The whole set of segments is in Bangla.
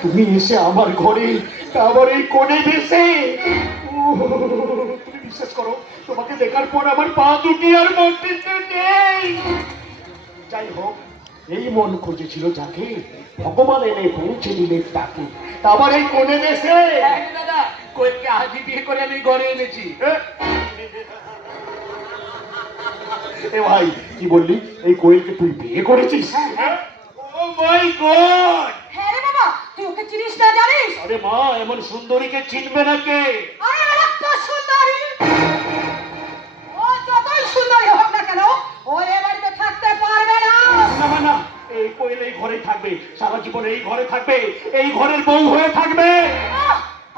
তুমি এসে আমার ঘরে, আবার এই কোণে বেসে, তুমি বিশ্বাস করো, তোমাকে দেখার পর আমার পা দুটি আর মন্দিরতে নেই। যাই হোক, এই মন খুঁজেছিল যাকে, ভগবান এনে পৌঁছে দিলেন তাকে। আবার এই কোণে বেসে দাদা, কোয়েলকে আজই বিয়ে করে আমি ঘরে এনেছি। এ ভাই, কি বললি? এই কোয়েলকে তুই বিয়ে করেছিস? ও মাই গড! হ্যাঁ রে বাবা, তুই ওকে চিনিস না জানিস? আরে মা, এমন সুন্দরীকে চিনবে না কে? আরে একটা সুন্দরী, ও যতই সুন্দরী হোক না কেন, ও এ বাড়িতে থাকতে পারবে না। না না না, এই কোয়েল এই ঘরে থাকবে, সারা জীবন এই ঘরে থাকবে, এই ঘরের বউ হয়ে থাকবে।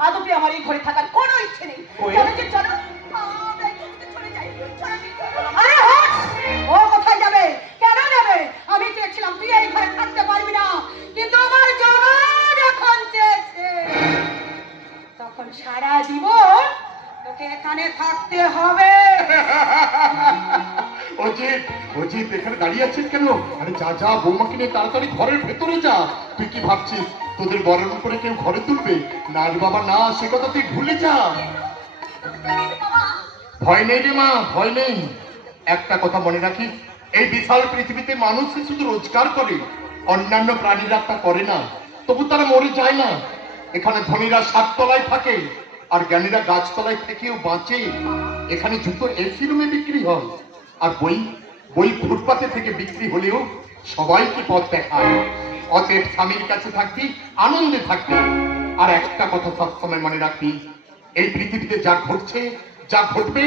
আদপি আমার এই ঘরে থাকার কোনো ইচ্ছে নেই। চলো যে চলো, আমরা এখান থেকে চলে যাই। আরে হট, ও কোথায় যাবে? কেন যাবে? আমি চেয়েছিলাম তুই এই ঘরে থাকতে পারবি না, কিন্তু আমার জগৎ যখন চেয়েছে, তখন সারা জীবন তোকে এখানে থাকতে হবে। অজিত, অজিত এখানে দাঁড়িয়ে আছিস কেন? আরে যা যা, বৌমাকে নিয়ে তাড়াতাড়ি ঘরের ভেতরে যা। তুই কি ভাবছিস তোদের বরণ করে কেউ ঘরে তুলবে? না রে বাবা না, সে কথা তুই ভুলে যা। ভয় নেই রে মা, ভয় নেই। একটা কথা মনে রাখিস, এই বিশাল পৃথিবীতে মানুষই শুধু রোজগার করে, অন্যান্য প্রাণীরা তা করে না, তবু তারা মরে যায় না। এখানে ধনীরা 7 তলায় থাকে, আর জ্ঞানীরা গাছতলায় থেকেও বাঁচে। এখানে জুতো এসি রুমে বিক্রি হয়, আর বই বই ফুটপাতে থেকে বিক্রি হলেও সবাইকে পথ দেখায়। অতএব স্বামীর কাছে থাকবি, আনন্দে থাকবি। আর একটা কথা সবসময় মনে রাখবি, এই পৃথিবীতে যা ঘটছে, যা ঘটবে,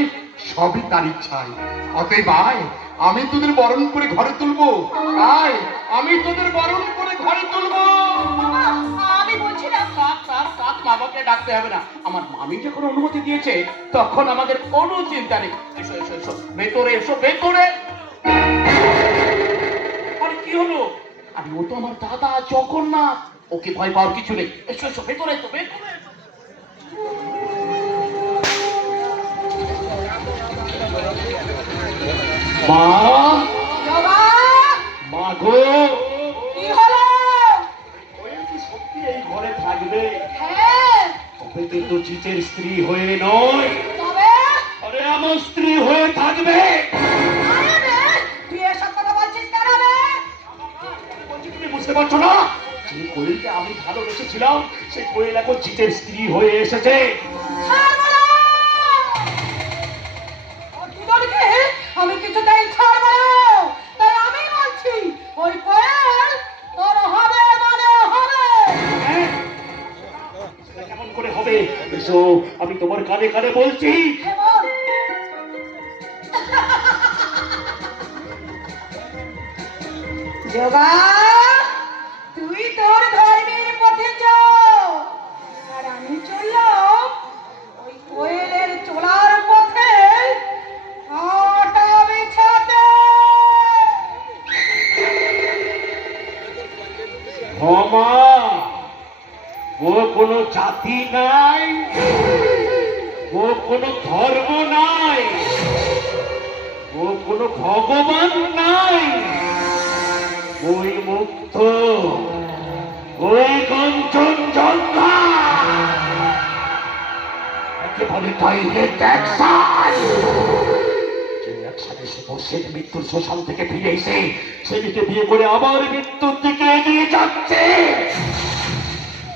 সবই তার ইচ্ছায়। অতএব আয়, আমি তোদের বরণ করে ঘরে তুলবো। আয়, আমি তোদের বরণ করে ঘরে তুলবো। আমি বলছিলাম কাক বাবাকে ডাকতে হবে না, আমার মামি যখন অনুমতি দিয়েছে তখন আমাদের কোনো চিন্তা নেই। এসো এসো এসো, ভেতরে এসো, ভেতরে। আরে কি হলো? আরে ও তো আমার দাদা জগন্নাথ, ওকে ভয় পাওয়ার কিছু নেই। এসো এসো, ভেতরে এসো, ভেতরে এসো। মা, জবা, মা গো, কি হলো? কোয়েল কি সত্যি এই ঘরে থাকবে? হ্যাঁ, তবে কিন্তু জিতের স্ত্রী হয়ে নয়, তবে আরে আমার স্ত্রী হয়ে থাকবে। আরে রে, তুই এসব কথা বলছিস কেন রে? বলছি, তুমি বুঝতে পারছো না? যে কোয়েলকে আমি ভালোবেসেছিলাম, সেই কোয়েল এখন জিতের স্ত্রী হয়ে এসেছে। ছাড়বো না! ওর দুজনকে আমি কিছুতেই ছাড়বো না। তাই আমি বলছি, ওই কোয়েল তোর হবে মানে হবে। হ্যাঁ? সেটা কেমন করে হবে? এসো, আমি তোমার কানে কানে বলছি। হে বল। জগা, তুই তোর ধর্মের পথে চল, আর আমি চললাম ওই কোয়েলের চলার পথে আটা বিছাতে। ক্ষমা, ও কোনো জাতি নাই, ও কোনো ধর্ম নাই, ও কোনো ভগবান নাই। ওই মুক্ত, ওই কঞ্চনজঙ্ঘা, একেবারে ডাইরেক্ট অ্যাকশন। যে অ্যাকশনে সে বসের মৃত্যুর শ্মশান থেকে ফিরে এসে সেদিকে বিয়ে করে আবার মৃত্যুর দিকে এগিয়ে যাচ্ছে।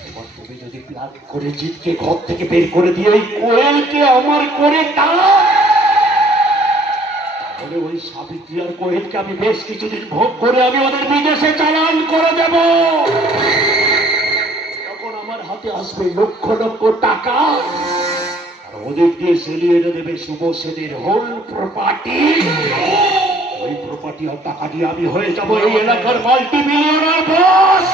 এবার তুমি যদি প্ল্যান করে জিতকে ঘর থেকে বের করে দিয়ে ওই কোয়েলকে আমার করে তাহলে ওই সাবিত্রী আর কোয়েলকে আমি বেশ কিছুদিন ভোগ করে আমি ওদের বিদেশে চালান করে দেব। তখন আমার হাতে আসবে লক্ষ লক্ষ টাকা, আর ওদের দিয়ে সেলিয়ে এনে দেবে শুভ সেনের হোল প্রপার্টি। ওই প্রপার্টি আর টাকা দিয়ে আমি হয়ে যাব এই এলাকার মাল্টি মিলিয়নার বস,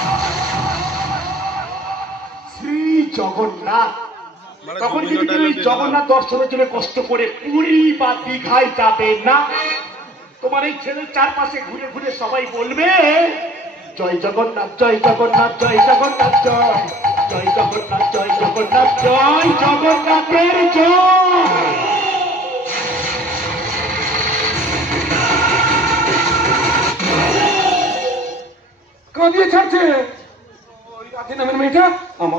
শ্রী জগন্নাথ। তখন কিন্তু তুমি জগন্নাথ দর্শনের জন্য কষ্ট করে পুরী বা দীঘায় যাবে না। তোমার এই ছেলের চারপাশে ঘুরে ঘুরে সবাই বলবে জয় জগন্নাথ, জয় জগন্নাথ, জয় জগন্নাথ, জয় জয় জগন্নাথ, জয় জগন্নাথ, জয় জগন্নাথের জয়। কাঁদিয়ে ছাড়ছে। কাকে নামের মেয়েটা? আমার